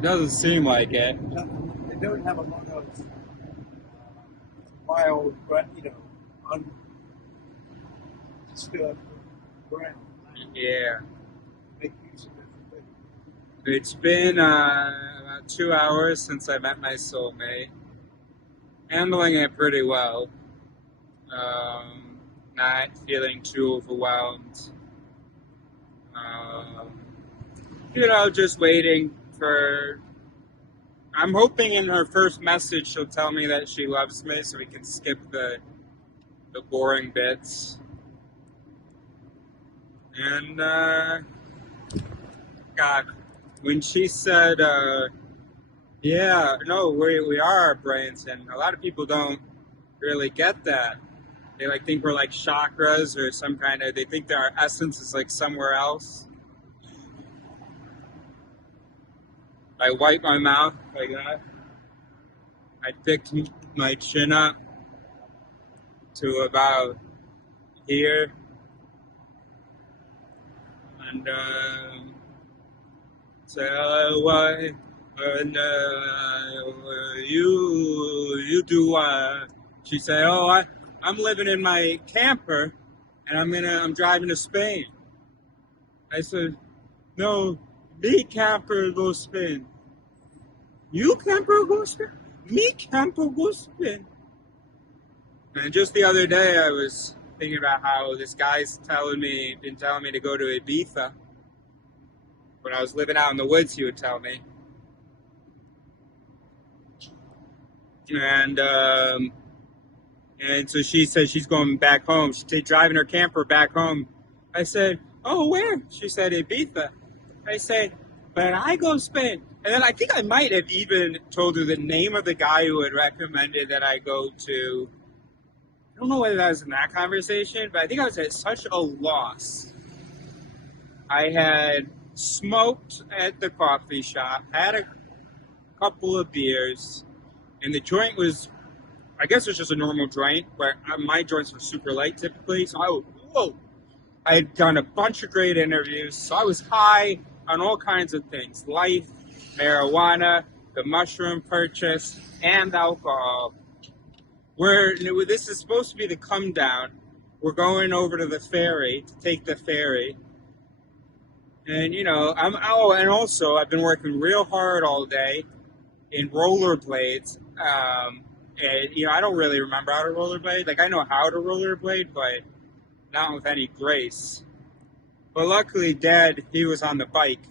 Doesn't seem like it. They don't have a lot of wild, undisturbed ground. Yeah. Make use of everything. It's been about 2 hours since I met my soulmate. Handling it pretty well. Um, Not feeling too overwhelmed. Um, just waiting for. I'm hoping in her first message she'll tell me that she loves me so we can skip the boring bits. And, God, when she said, yeah, no, we are brains, and a lot of people don't really get that. They think we're like chakras or some kind of. They think that our essence is like somewhere else. I wipe my mouth like that. I picked my chin up to about here, and say, "Why? And you do?" She said, "Oh, I'm living in my camper, and I'm driving to Spain." I said, "No, me camper go Spain. You camper go Spain. Me camper go Spain." And just the other day, I was thinking about how this guy's been telling me to go to Ibiza. When I was living out in the woods, he would tell me. And so she said she's going back home. She's driving her camper back home. I said, "Oh, where?" She said, "Ibiza." I said, "But I go Spain." And then I think I might have even told her the name of the guy who had recommended that I go to. I don't know whether that was in that conversation, but I think I was at such a loss. I had smoked at the coffee shop, had a couple of beers, and the joint was, I guess it was just a normal joint, but my joints were super light typically, so I had done a bunch of great interviews, so I was high on all kinds of things: life, marijuana, the mushroom purchase, and alcohol. This is supposed to be the come down. We're going over to the ferry to take the ferry. And, and also I've been working real hard all day in rollerblades. And, I don't really remember how to rollerblade. Like, I know how to rollerblade, but not with any grace. But luckily, Dad, he was on the bike.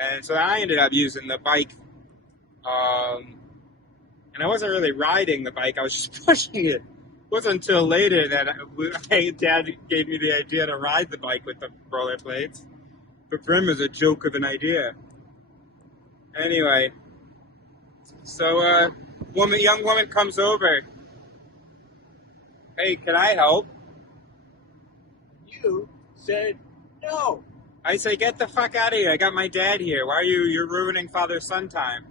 And so I ended up using the bike. And I wasn't really riding the bike, I was just pushing it. It wasn't until later that Dad gave me the idea to ride the bike with the rollerblades. But for him, it was a joke of an idea. Anyway, so young woman comes over. "Hey, can I help?" You said no. I say, "Get the fuck out of here. I got my dad here. Why are you're ruining father-son time?"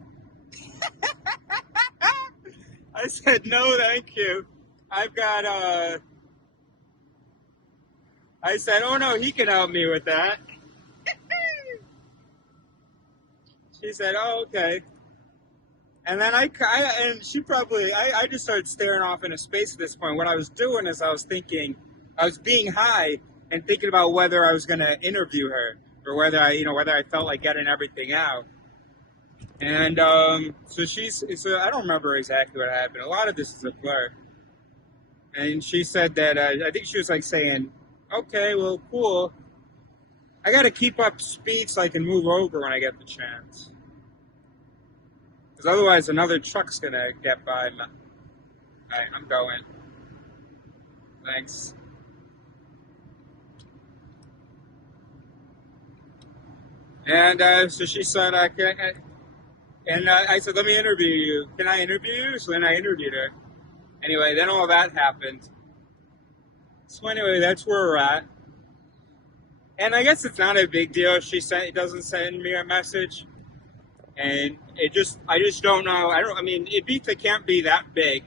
I said, "No, thank you. I've got, I said, "Oh no, he can help me with that." She said, "Oh, okay." And then I just started staring off into space at this point. What I was doing is I was being high and thinking about whether I was going to interview her or whether I felt like getting everything out. And so I don't remember exactly what happened. A lot of this is a blur. And she said that, I think she was like saying, "Okay, well, cool. I got to keep up speed so I can move over when I get the chance. Because otherwise another truck's going to get by me." Alright, I'm going. Thanks. And so she said, I said, "Let me interview you. Can I interview you?" So then I interviewed her. Anyway, then all that happened. So anyway, that's where we're at. And I guess it's not a big deal if it doesn't send me a message. And I just don't know. Ibiza can't be that big.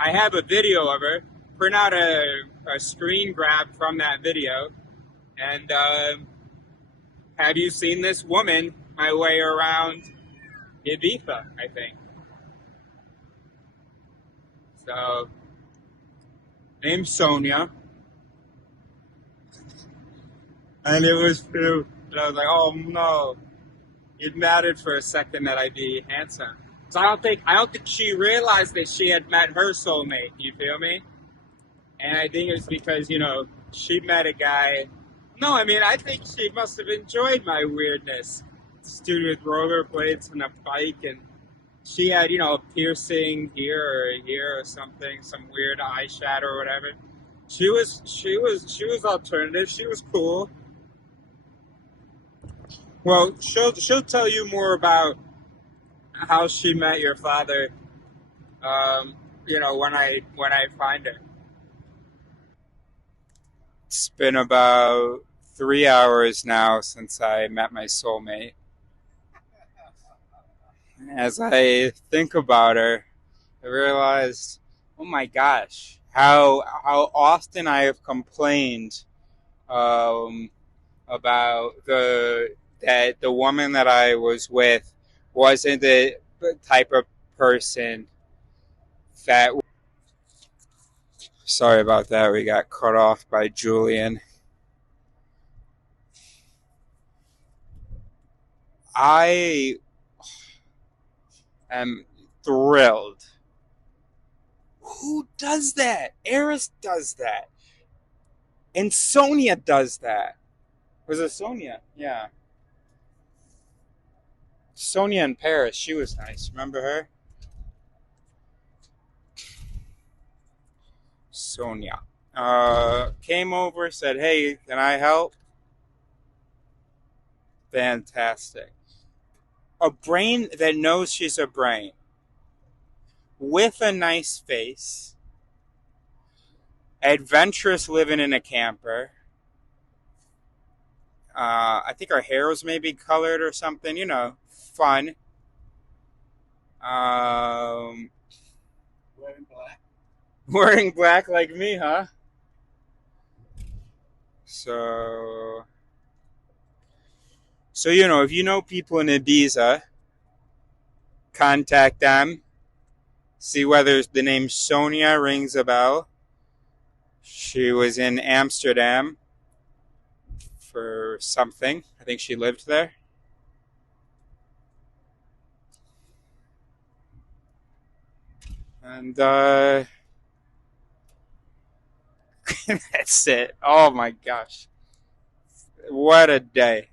I have a video of her, print out a screen grab from that video, and have you seen this woman my way around Ibiza, I think. So, named Sonia. And it was true. And I was like, oh no. It mattered for a second that I be handsome. So I don't think she realized that she had met her soulmate, you feel me? And I think it's because, she met a guy. No, I mean, I think she must have enjoyed my weirdness. This dude with rollerblades and a bike, and she had, a piercing here or something, some weird eyeshadow or whatever. She was alternative. She was cool. Well, she'll tell you more about how she met your father. When I find her. It's been about 3 hours now since I met my soulmate. As I think about her, I realized, oh my gosh, how often I have complained about that the woman that I was with wasn't the type of person that. Sorry about that. We got cut off by Julian. I am thrilled. Who does that? Eris does that. And Sonia does that. Was it Sonia? Yeah. Sonia in Paris. She was nice. Remember her? Sonia. Came over, said, hey, can I help? Fantastic. A brain that knows she's a brain. With a nice face. Adventurous living in a camper. I think her hair was maybe colored or something, fun. Wearing black. Wearing black like me, huh? So, if you know people in Ibiza, contact them. See whether the name Sonia rings a bell. She was in Amsterdam for something. I think she lived there. And that's it. Oh my gosh. What a day.